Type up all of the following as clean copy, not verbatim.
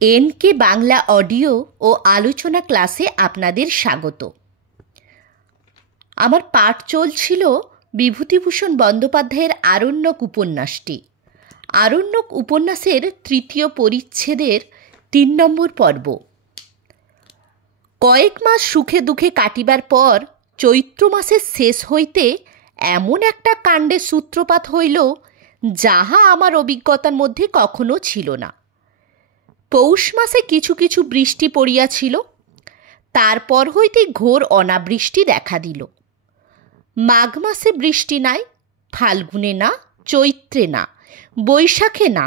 NK Bangla audio ও আলোচনা ক্লাসে আপনাদের স্বাগত। আমার পাঠ চলছিল বিভূতিভূষণ বন্দ্যোপাধ্যায়ের আরণ্যক উপন্যাসটি। আরণ্যক উপন্যাসের তৃতীয় পরিচ্ছেদের ৩ নম্বর পর্ব। কয়েক মাস সুখে দুঃখে কাটিবার পর চৈত্র মাসের শেষ হইতে এমন একটা কাণ্ডের সূত্রপাত হইল, যাহা আমার অভিজ্ঞতার মধ্যে কখনো ছিল না। পৌষ মাসে কিছু কিছু বৃষ্টি পড়িয়াছিল, তারপর হইতে ঘোর অনাবৃষ্টি দেখা দিল। মাঘ মাসে বৃষ্টি নাই, ফাল্গুনে না, চৈত্রে না, বৈশাখে না,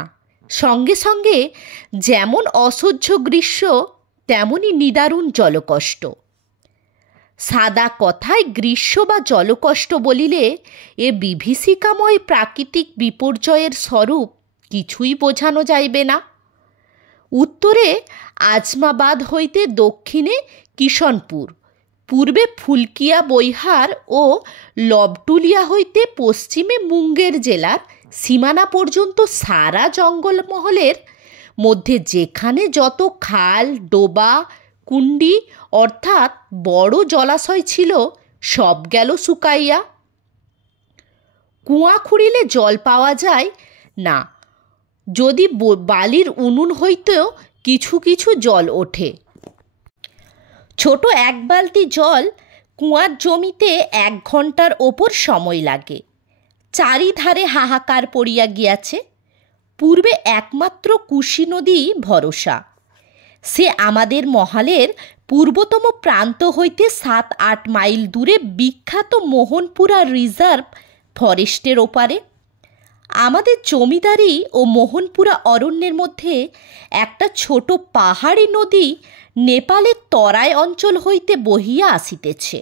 সঙ্গে সঙ্গে যেমন অসহ্য গ্রীষ্ম তেমনি নিদারুণ জলকষ্ট। সাদা কথায় গ্রীষ্ম বা জলকষ্ট বলিলে এ বিভীষিকাময় প্রাকৃতিক বিপর্যয়ের স্বরূপ কিছুই বোঝানো যাইবে না। উত্তরে আজমাবাদ হইতে দক্ষিণে কিষণপুর, পূর্বে ফুলকিয়া বৈহার ও লবটুলিয়া হইতে পশ্চিমে মুঙ্গের জেলার সীমানা পর্যন্ত সারা জঙ্গলমহলের মধ্যে যেখানে যত খাল, ডোবা, কুণ্ডি অর্থাৎ বড় জলাশয় ছিল, সব গেল শুকাইয়া। কুয়া খুঁড়িলে জল পাওয়া যায় না, যদি বালির উনুন হইতেও কিছু কিছু জল ওঠে। ছোট এক বালতি জল কুয়ার জমিতে 1 ঘন্টার ওপর সময় লাগে। চারিধারে হাহাকার পড়িয়া গিয়াছে। পূর্বে একমাত্র কুশি নদী ভরসা। সে আমাদের মহালের পূর্বতম প্রান্ত হইতে 7-8 মাইল দূরে বিখ্যাত মোহনপুরা রিজার্ভ ফরেস্টের ওপারে। আমাদের জমিদারি ও মোহনপুরা অরণ্যের মধ্যে একটা ছোট পাহাড়ি নদী নেপালের তরাই অঞ্চল হইতে বহিয়া আসিতেছে,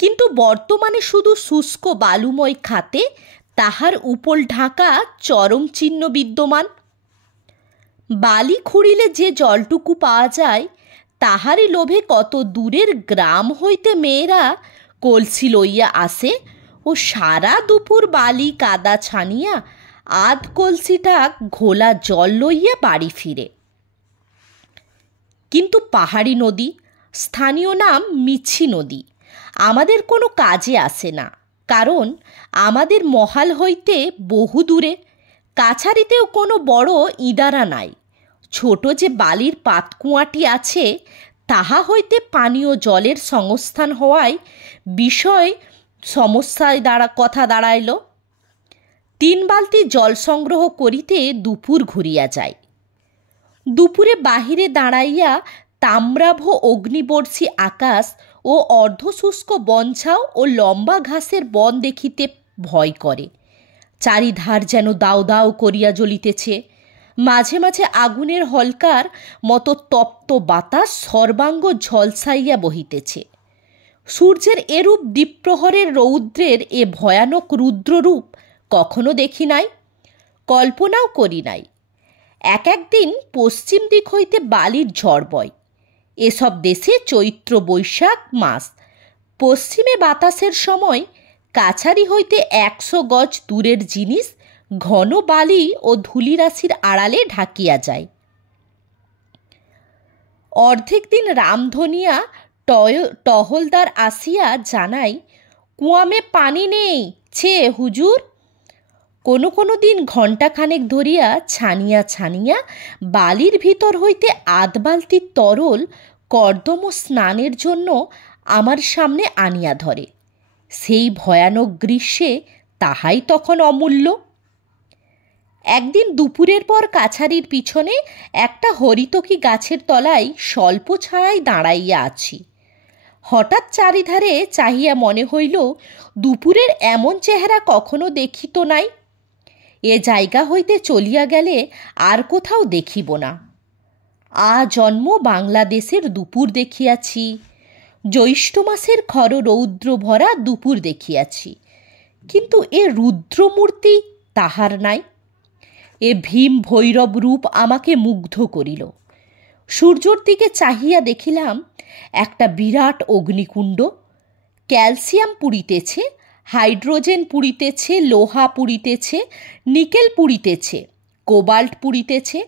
কিন্তু বর্তমানে শুধু শুষ্ক বালুময় খাতে তাহার উপল ঢাকা চরম চিহ্ন বিদ্যমান। বালি খুঁড়িলে যে জলটুকু পাওয়া যায়, তাহারই লোভে কত দূরের গ্রাম হইতে মেয়েরা কলসি লইয়া আসে ও সারা দুপুর বালি কাদা ছানিয়া আধ কলসিটা ঘোলা জল লইয়া বাড়ি ফিরে। কিন্তু পাহাড়ি নদী, স্থানীয় নাম মিছি নদী, আমাদের কোনো কাজে আসে না, কারণ আমাদের মহাল হইতে বহু দূরে। কাছারিতেও কোনো বড় ইদারা নাই। ছোট যে বালির পাতকুয়াটি আছে, তাহা হইতে পানীয় জলের সংস্থান হওয়ায় বিষয় সমস্যায় কথা দাঁড়াইল। 3 বালতি জল সংগ্রহ করিতে দুপুর ঘুরিয়া যায়। দুপুরে বাহিরে দাঁড়াইয়া তাম্রাভ অগ্নিবর্ষী আকাশ ও অর্ধশুষ্ক বনঝাও ও লম্বা ঘাসের বন দেখিতে ভয় করে। চারিধার যেন দাও দাও করিয়া জ্বলিতেছে। মাঝে মাঝে আগুনের হলকার মতো তপ্ত বাতাস সর্বাঙ্গ ঝলসাইয়া বহিতেছে। সূর্যের এরূপ দ্বীপ্রহরের রৌদ্রের এ ভয়ানক রুদ্ররূপ কখনো দেখি নাই, কল্পনাও করি নাই। একদিন পশ্চিম দিক হইতে বালির ঝড় বয়। এসব দেশে চৈত্র বৈশাখ মাস। পশ্চিমে বাতাসের সময় কাছারি হইতে 100 গজ দূরের জিনিস ঘন বালি ও ধূলিরাশির আড়ালে ঢাকিয়া যায়। অর্ধেক দিন রামধনিয়া টহলদার আসিয়া জানাই, কুয়ামে পানি নেই ছে হুজুর। কোনো কোনো দিন ঘণ্টাখানেক ধরিয়া ছানিয়া ছানিয়া বালির ভিতর হইতে আধ বালতি তরল কর্দম স্নানের জন্য আমার সামনে আনিয়া ধরে। সেই ভয়ানক গ্রীষ্মে তাহাই তখন অমূল্য। একদিন দুপুরের পর কাছারির পিছনে একটা হরিতকি গাছের তলায় স্বল্প ছায়ায় দাঁড়াইয়া আছি। হঠাৎ চারিধারে চাহিয়া মনে হইল, দুপুরের এমন চেহারা কখনো দেখিত নাই। এ জায়গা হইতে চলিয়া গেলে আর কোথাও দেখিব না। জন্ম বাংলাদেশের দুপুর দেখিয়াছি, জ্যৈষ্ঠ মাসের খর রৌদ্র ভরা দুপুর দেখিয়াছি, কিন্তু এ রুদ্রমূর্তি তাহার নাই। এ ভীম ভৈরব রূপ আমাকে মুগ্ধ করিল। সূর্যর দিকে চাহিয়া দেখিলাম একটা বিরাট অগ্নিকুণ্ড। ক্যালসিয়াম পুড়িতেছে, হাইড্রোজেন পুড়িতেছে, লোহা পুড়িতেছে, নিকেল পুড়িতেছে, কোবাল্ট পুড়িতেছে,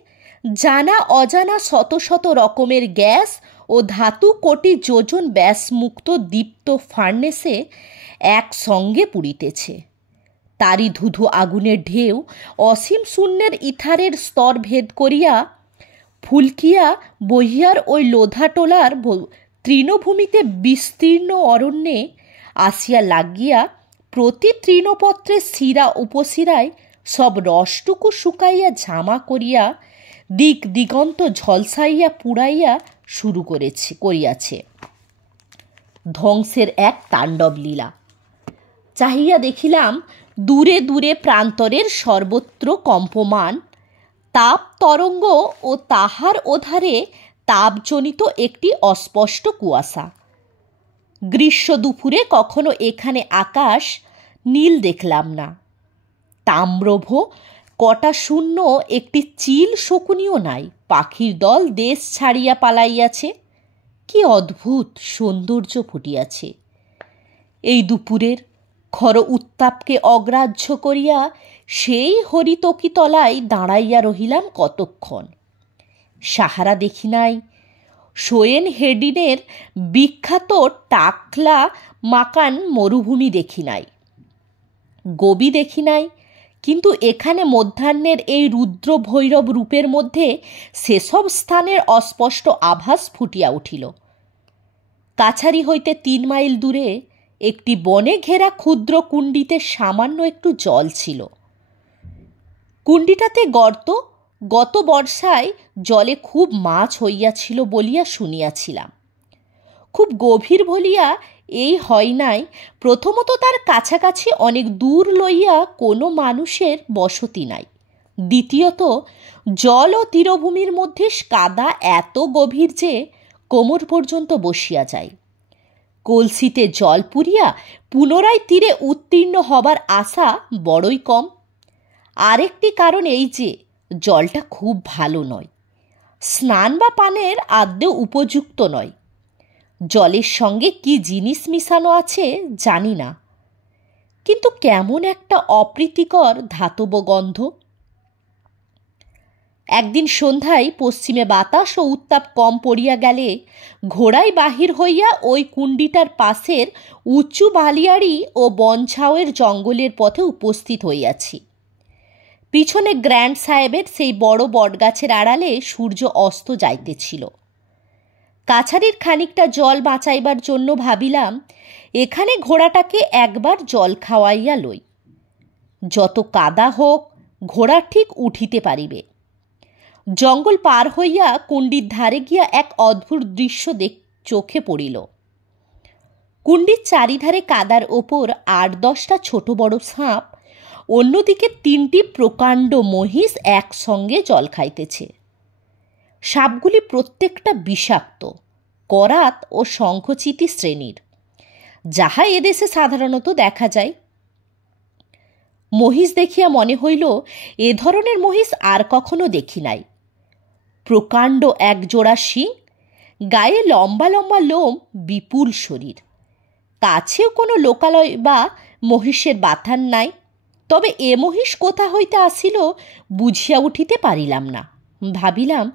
জানা অজানা শত শত রকমের গ্যাস ও ধাতু কোটি যোজন ব্যাসমুক্ত দীপ্ত ফার্নেসে একসঙ্গে পুড়িতেছে। তারই ধুধু আগুনের ঢেউ অসীম শূন্যের ইথারের স্তর ভেদ করিয়া ফুলকিয়া বহিয়ার ওই লোধাটোলার তৃণভূমিতে বিস্তীর্ণ অরণ্যে আসিয়া লাগিয়া প্রতি তৃণপত্রের শিরা উপশিরায় সব রসটুকু শুকাইয়া ঝামা করিয়া দিক দিগন্ত ঝলসাইয়া পুড়াইয়া শুরু করিয়াছে ধ্বংসের এক তাণ্ডব লীলা। চাহিয়া দেখিলাম দূরে দূরে প্রান্তরের সর্বত্র কম্পমান তাপ তরঙ্গ ও তাহার ওধারে তাপজনিত একটি অস্পষ্ট কুয়াশা। গ্রীষ্ম দুপুরে কখনো এখানে আকাশ নীল দেখলাম না। তাম্রভ কটা শূন্য একটি চিল শকুনিও নাই। পাখির দল দেশ ছাড়িয়া পালাইয়াছে। কি অদ্ভুত সৌন্দর্য ফুটিয়াছে। এই দুপুরের খর উত্তাপকে অগ্রাহ্য করিয়া সেই হরিতকি তলায় দাঁড়াইয়া রহিলাম কতক্ষণ। সাহারা দেখি নাই, সোয়েন হেডিনের বিখ্যাত টাকলা মাকান মরুভূমি দেখি নাই, গোবি দেখি নাই, কিন্তু এখানে মধ্যাহ্নের এই রুদ্র ভৈরব রূপের মধ্যে সেসব স্থানের অস্পষ্ট আভাস ফুটিয়া উঠিল। কাছারি হইতে 3 মাইল দূরে একটি বনে ঘেরা ক্ষুদ্র কুণ্ডিতে সামান্য একটু জল ছিল। কুণ্ডিটাতে গর্ত, গত বর্ষায় জলে খুব মাছ হইয়াছিল বলিয়া শুনিয়াছিলাম। খুব গভীর বলিয়া এই হয় নাই। প্রথমত তার কাছাকাছি অনেক দূর লইয়া কোনো মানুষের বসতি নাই। দ্বিতীয়ত জল ও তীরভূমির মধ্যে কাদা এত গভীর যে কোমর পর্যন্ত বসিয়া যায়। কলসিতে জল পুরিয়া পুনরায় তীরে উত্তীর্ণ হবার আশা বড়ই কম। আরেকটি কারণ এই যে জলটা খুব ভালো নয়, স্নান বা পানের আদৌ উপযুক্ত নয়। জলের সঙ্গে কি জিনিস মিশানো আছে জানি না, কিন্তু কেমন একটা অপ্রীতিকর ধাতব গন্ধ। একদিন সন্ধ্যায় পশ্চিমে বাতাস ও উত্তাপ কম পড়িয়া গেলে ঘোড়ায় বাহির হইয়া ওই কুণ্ডিটার পাশের উঁচু বালিয়াড়ি ও বনঝাউয়ের জঙ্গলের পথে উপস্থিত হইয়াছি। পিছনে গ্র্যান্ড সাহেবের সেই বড় বটগাছের আড়ালে সূর্য অস্ত যাইতেছিল। কাছারির খানিকটা জল বাঁচাইবার জন্য ভাবিলাম এখানে ঘোড়াটাকে একবার জল খাওয়াইয়া লই। যত কাদা হোক ঘোড়া ঠিক উঠিতে পারিবে। জঙ্গল পার হইয়া কুণ্ডির ধারে গিয়া এক অদ্ভুত দৃশ্য চোখে পড়িল। কুণ্ডির চারিধারে কাদার ওপর 8-10টা ছোট বড় সাপ, অন্যদিকে 3টি প্রকাণ্ড মহিষ একসঙ্গে জল খাইতেছে। সাপগুলি প্রত্যেকটা বিষাক্ত, করাত ও শঙ্খচিতি শ্রেণীর, যাহা এদেশে সাধারণত দেখা যায়। মহিষ দেখিয়া মনে হইল এ ধরনের মহিষ আর কখনো দেখি নাই। প্রকাণ্ড একজোড়া শিং, গায়ে লম্বা লম্বা লোম, বিপুল শরীর। কাছেও কোনো লোকালয় বা মহিষের বাথান নাই। তবে এ মহিষ কোথা হইতে আসিল বুঝিয়া উঠিতে পারিলাম না। ভাবিলাম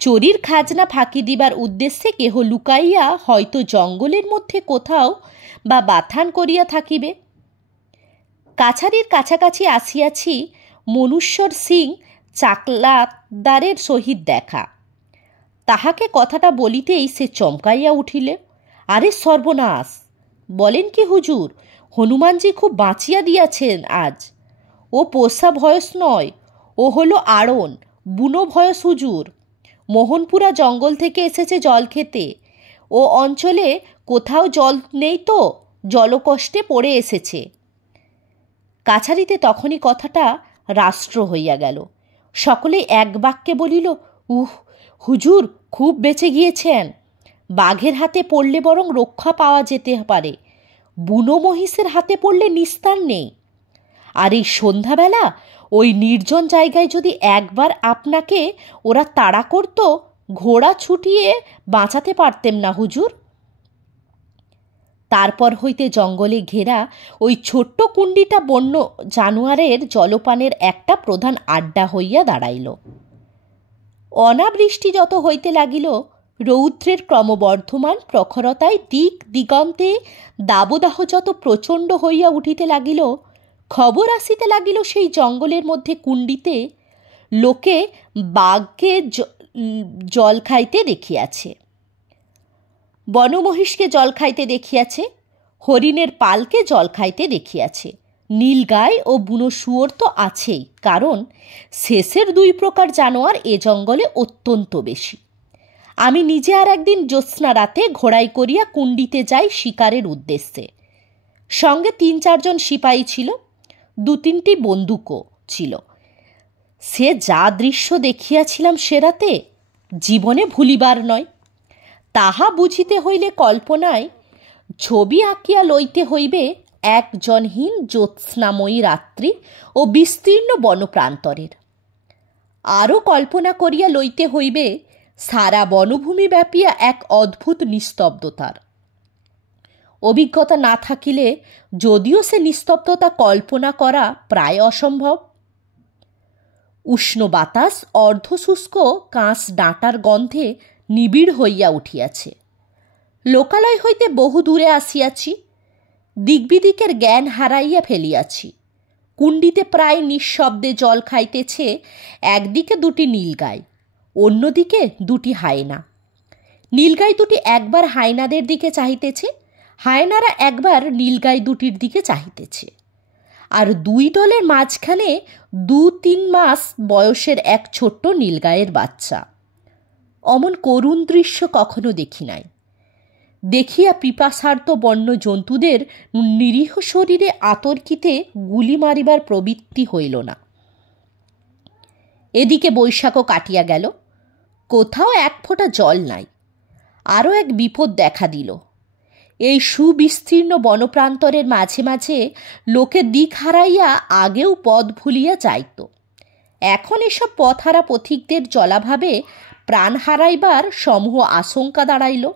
চোরির খাজনা ফাঁকি দিবার উদ্দেশ্যে কেহ লুকাইয়া হয়তো জঙ্গলের মধ্যে কোথাও বা বাথান করিয়া থাকিবে। কাছারির কাছাকাছি আসিয়াছি, মনুষ্যর সিং চাকলাদারের সহিত দেখা। তাহাকে কথাটা বলিতেই সে চমকাইয়া উঠিলে, আরে সর্বনাশ, বলেন কি হুজুর, হনুমানজি খুব বাঁচিয়া দিয়াছেন আজ। ও পোষা ভয়স নয়, ও হলো আড়ন, বুনো ভয়স হুজুর। মোহনপুরা জঙ্গল থেকে এসেছে জল খেতে। ও অঞ্চলে কোথাও জল নেই তো জলকষ্টে পড়ে এসেছে। কাছারিতে তখনই কথাটা রাষ্ট্র হইয়া গেল। সকলে এক বাক্যে বলিল, হুজুর খুব বেঁচে গিয়েছেন। বাঘের হাতে পড়লে বরং রক্ষা পাওয়া যেতে পারে, বুনো মহিষের হাতে পড়লে নিস্তার নেই। আর এই সন্ধ্যাবেলা ওই নির্জন জায়গায় যদি একবার আপনাকে ওরা তাড়া করত, ঘোড়া ছুটিয়ে বাঁচাতে পারতেম না হুজুর। তারপর হইতে জঙ্গলে ঘেরা ওই ছোট্ট কুণ্ডিটা বন্য জানোয়ারের জলপানের একটা প্রধান আড্ডা হইয়া দাঁড়াইল। অনাবৃষ্টি যত হইতে লাগিল, রৌদ্রের ক্রমবর্ধমান প্রখরতায় দিক দিগন্তে দাবদাহ যত প্রচণ্ড হইয়া উঠিতে লাগিল, খবর আসিতে লাগিল সেই জঙ্গলের মধ্যে কুণ্ডিতে লোকে বাঘকে জল খাইতে দেখিয়াছে, বনমহিষকে জল খাইতে দেখিয়াছে, হরিণের পালকে জল খাইতে দেখিয়াছে। নীলগাই ও বুনো শুয়োর তো আছেই, কারণ শেষের দুই প্রকার জানোয়ার এ জঙ্গলে অত্যন্ত বেশি। আমি নিজে আর একদিন জ্যোৎস্না রাতে ঘোড়ায় করিয়া কুণ্ডিতে যাই শিকারের উদ্দেশ্যে। সঙ্গে ৩-৪ জন সিপাহী ছিল, ২-৩টি বন্দুকও ছিল। সে যা দৃশ্য দেখিয়াছিলাম সে রাতে জীবনে ভুলিবার নয়। তাহা বুঝিতে হইলে কল্পনায় ছবি আঁকিয়া লইতে হইবে এক জনহীন জ্যোৎস্নাময়ী রাত্রি ও বিস্তীর্ণ বনপ্রান্তরের। আরও কল্পনা করিয়া লইতে হইবে সারা বনভূমি ব্যাপিয়া এক অদ্ভুত নিস্তব্ধতার। অভিজ্ঞতা না থাকিলে যদিও সে নিস্তব্ধতা কল্পনা করা প্রায় অসম্ভব। উষ্ণ বাতাস অর্ধশুষ্ক কাঁচ ডাঁটার গন্ধে নিবিড় হইয়া উঠিয়াছে। লোকালয় হইতে বহু দূরে আসিয়াছি, দিকবিদিকের জ্ঞান হারাইয়া ফেলিয়াছি। কুণ্ডিতে প্রায় নিঃশব্দে জল খাইতেছে একদিকে 2টি নীলগাই, অন্যদিকে 2টি হায়না। নীলগাই 2টি একবার হায়নাদের দিকে চাহিতেছে, হায়নারা একবার নীলগাই 2টির দিকে চাহিতেছে। আর 2 দলের মাঝখানে 2-3 মাস বয়সের এক ছোট্ট নীলগাইয়ের বাচ্চা। অমন করুণ দৃশ্য কখনো দেখি নাই। দেখিয়া পিপাসার্ত বন্য জন্তুদের নিরীহ শরীরে আতর্কিতে গুলি মারিবার প্রবৃত্তি হইল না। এদিকে বৈশাখও কাটিয়া গেল, কোথাও এক ফোঁটা জল নাই। আরও এক বিপদ দেখা দিল। এই সুবিস্তীর্ণ বনপ্রান্তরের মাঝে মাঝে লোকে দিক হারাইয়া আগেও পথ ভুলিয়া যাইত। এখন এসব পথহারা পথিকদের জলাভাবে প্রাণ হারাইবার সমূহ আশঙ্কা দাঁড়াইল।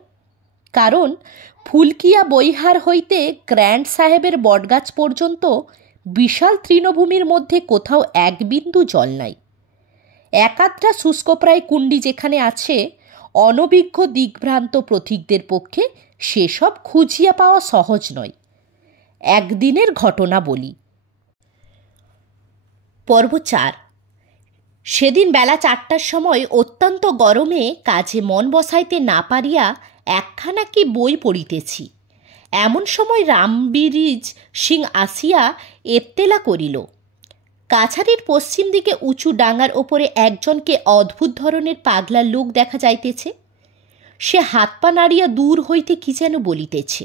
কারণ ফুলকিয়া বৈহার হইতে গ্র্যান্ড সাহেবের বটগাছ পর্যন্ত বিশাল তৃণভূমির মধ্যে কোথাও এক বিন্দু জল নাই। একাত্রা শুষ্কপ্রায় কুণ্ডি যেখানে আছে, অনভিজ্ঞ দিগ্ভ্রান্ত পথিকদের পক্ষে সেসব খুঁজিয়া পাওয়া সহজ নয়। একদিনের ঘটনা বলি। পর্ব 4। সেদিন বেলা 4টার সময় অত্যন্ত গরমে কাজে মন বসাইতে না পারিয়া একখানা কি বই পড়িতেছি। এমন সময় রামবিরিজ সিং আসিয়া এত্তেলা করিল। কাছারির পশ্চিম দিকে উঁচু ডাঙার ওপরে একজনকে অদ্ভুত ধরনের পাগলা লোক দেখা যাইতেছে। সে হাত পা নাড়িয়া দূর হইতে কি যেন বলিতেছে।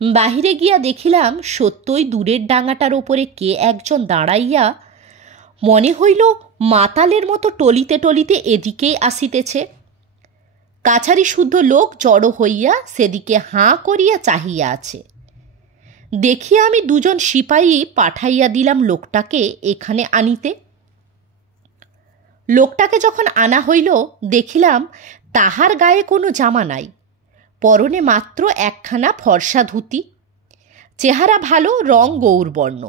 বাহিরে গিয়া দেখিলাম সত্যই দূরের ডাঙাটার ওপরে কে একজন দাঁড়াইয়া মনে হইল মাতালের মতো টলিতে টলিতে এদিকেই আসিতেছে। কাছারি শুদ্ধ লোক জড়ো হইয়া সেদিকে হাঁ করিয়া চাহিয়া আছে। দেখিয়া আমি 2 জন সিপাহী পাঠাইয়া দিলাম লোকটাকে এখানে আনিতে। লোকটাকে যখন আনা হইল, দেখিলাম তাহার গায়ে কোনো জামা নাই, পরনে মাত্র একখানা ফর্সা ধুতি। চেহারা ভালো, রং গৌরবর্ণ,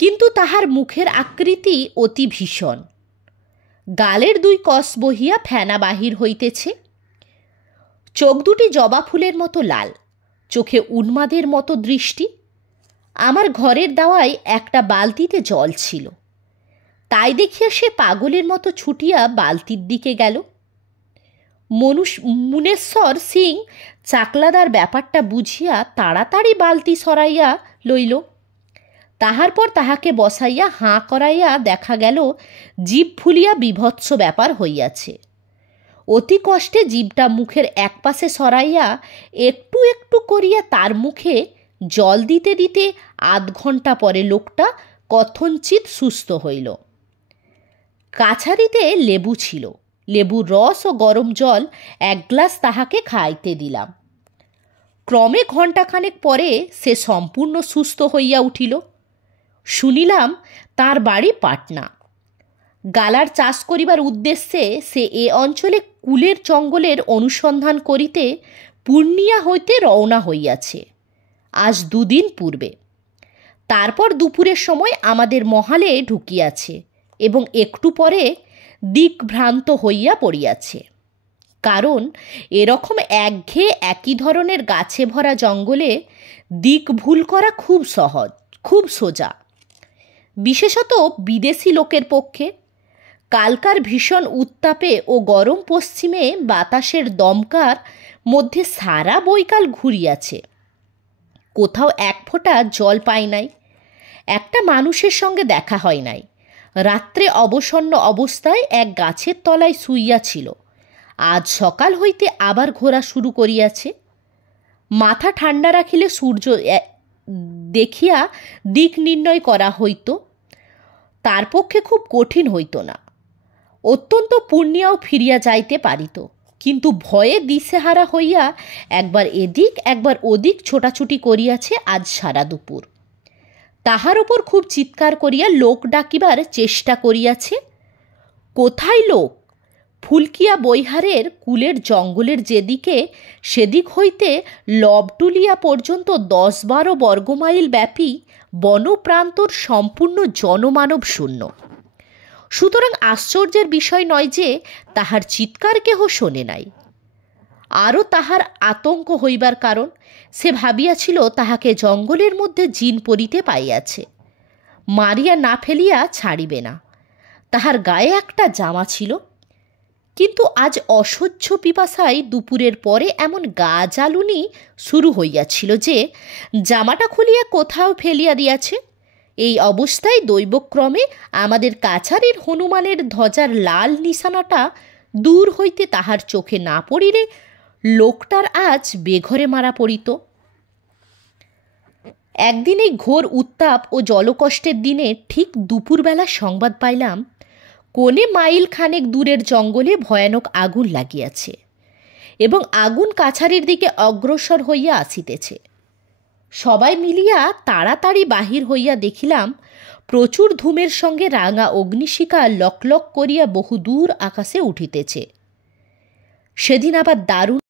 কিন্তু তাহার মুখের আকৃতি অতি ভীষণ। গালের 2 কষ বহিয়া ফেনা বাহির হইতেছে। চোখ দুটি জবা ফুলের মতো লাল, চোখে উন্মাদের মতো দৃষ্টি। আমার ঘরের দাওয়ায় একটা বালতিতে জল ছিল, তাই দেখিয়া সে পাগলের মতো ছুটিয়া বালতির দিকে গেল। মুনেশ্বর সিং চাকলাদার ব্যাপারটা বুঝিয়া তাড়াতাড়ি বালতি সরাইয়া লইল। তাহার পর তাহাকে বসাইয়া হাঁ করাইয়া দেখা গেল জিভ ফুলিয়া বিভৎস ব্যাপার হইয়াছে। অতি কষ্টে জিভটা মুখের এক পাশে সরাইয়া একটু একটু করিয়া তার মুখে জল দিতে দিতে 8 ঘণ্টা পরে লোকটা কথঞ্চিত সুস্থ হইল। কাছারিতে লেবু ছিল, লেবুর রস ও গরম জল 1 গ্লাস তাহাকে খাইতে দিলাম। ক্রমে ঘণ্টাখানেক পরে সে সম্পূর্ণ সুস্থ হইয়া উঠিল। শুনিলাম তার বাড়ি পাটনা। গালার চাষ করিবার উদ্দেশ্যে সে এ অঞ্চলে কুলের জঙ্গলের অনুসন্ধান করিতে পূর্ণিয়া হইতে রওনা হইয়াছে আজ 2 দিন পূর্বে। তারপর দুপুরের সময় আমাদের মহালে ঢুকিয়াছে এবং একটু পরে দিকভ্রান্ত হইয়া পড়িয়াছে। কারণ এরকম একঘেয়ে একই ধরনের গাছে ভরা জঙ্গলে দিক ভুল করা খুব সহজ, খুব সোজা, বিশেষত বিদেশি লোকের পক্ষে। কালকার ভীষণ উত্তাপে ও গরম পশ্চিমে বাতাসের দমকার মধ্যে সারা বৈকাল ঘুরিয়াছে, কোথাও এক ফোঁটা জল পাই নাই, একটা মানুষের সঙ্গে দেখা হয় নাই। রাত্রে অবসন্ন অবস্থায় এক গাছের তলায় শুইয়াছিল। আজ সকাল হইতে আবার ঘোরা শুরু করিয়াছে। মাথা ঠান্ডা রাখিলে সূর্য দেখিয়া দিক নির্ণয় করা হইত, তার পক্ষে খুব কঠিন হইত না। অত্যন্ত পূর্ণিয়াও ফিরিয়া যাইতে পারিত, কিন্তু ভয়ে দিশেহারা হইয়া একবার এদিক একবার ওদিক ছোটাছুটি করিয়াছে আজ সারা দুপুর। তাহার ওপর খুব চিৎকার করিয়া লোক ডাকিবার চেষ্টা করিয়াছে। কোথায় লোক? ফুলকিয়া বৈহারের কুলের জঙ্গলের যেদিকে সেদিক হইতে লবটুলিয়া পর্যন্ত 10-12 বর্গমাইল ব্যাপী বনপ্রান্তর সম্পূর্ণ জনমানব শূন্য। সুতরাং আশ্চর্যের বিষয় নয় যে তাহার চিৎকার কেহ শোনে নাই। আরও তাহার আতঙ্ক হইবার কারণ, সে ভাবিয়াছিল তাহাকে জঙ্গলের মধ্যে জিন পড়িতে পাইয়াছে, মারিয়া না ফেলিয়া ছাড়িবে না। তাহার গায়ে একটা জামা ছিল, কিন্তু আজ অসহ্য পিপাসায় দুপুরের পরে এমন গা জ্বালুনি শুরু হইয়াছিল যে জামাটা খুলিয়া কোথাও ফেলিয়া দিয়াছে। এই অবস্থায় দৈবক্রমে আমাদের কাছারির হনুমানের ধ্বজার লাল নিশানাটা দূর হইতে তাহার চোখে না পড়িলে লোকটার আজ বেঘরে মারা পড়িত। একদিন এই ঘোর উত্তাপ ও জলকষ্টের দিনে ঠিক দুপুরবেলা সংবাদ পাইলাম, কোনে মাইল খানেক দূরের জঙ্গলে ভয়ানক আগুন লাগিয়াছে এবং আগুন কাছারির দিকে অগ্রসর হইয়া আসিতেছে। সবাই মিলিয়া তাড়াতাড়ি বাহির হইয়া দেখিলাম, প্রচুর ধূমের সঙ্গে রাঙা অগ্নিশিখা লকলক করিয়া বহু দূর আকাশে উঠিতেছে। সেদিন আবার দারুণ